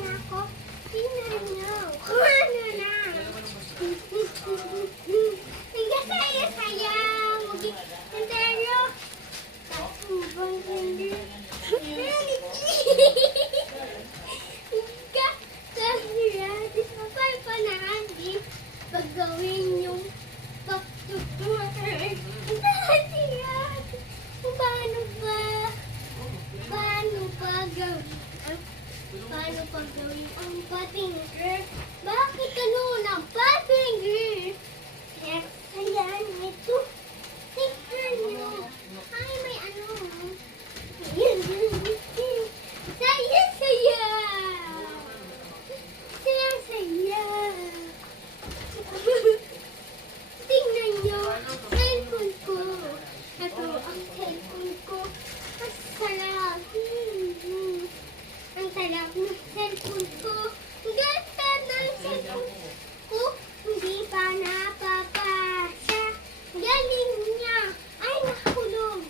ako. Tingnan niyo. Ano na? Ang saya-saya. Pero, takubang hindi. Kapal pa na hindi. Pagawin yung pagtutuwa. Paano pa gawin ang pa-finger? Bakit ganun ang pa-finger? Ayan, ito. Tignan nyo. Ay, may ano. Saya-saya. Saya-saya. Tingnan nyo. Cellphone ko. Ito ang cellphone ko. Ang sarap. Ang sarap ng cellphone ko. Ang ganda ng cellphone ko. Hindi pa napapasa. Galing niya. Ay, nakulog.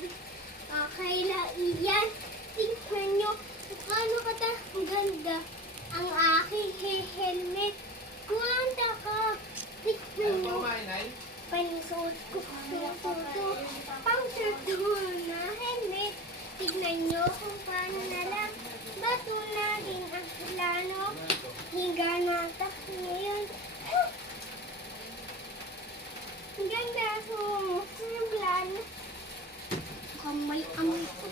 Okay lang iyan. Tingnan nyo. Paano kata ang ganda ang aking helmet. Kumanta ka. Tingnan nyo. Panisot ko. Pang-shirt na helmet. Tignan nyo kung paano na lang. Bato na rin ang plano. Higa na tayo ngayon. Ang ganda ko. Ang plano. Kamay amoy ko.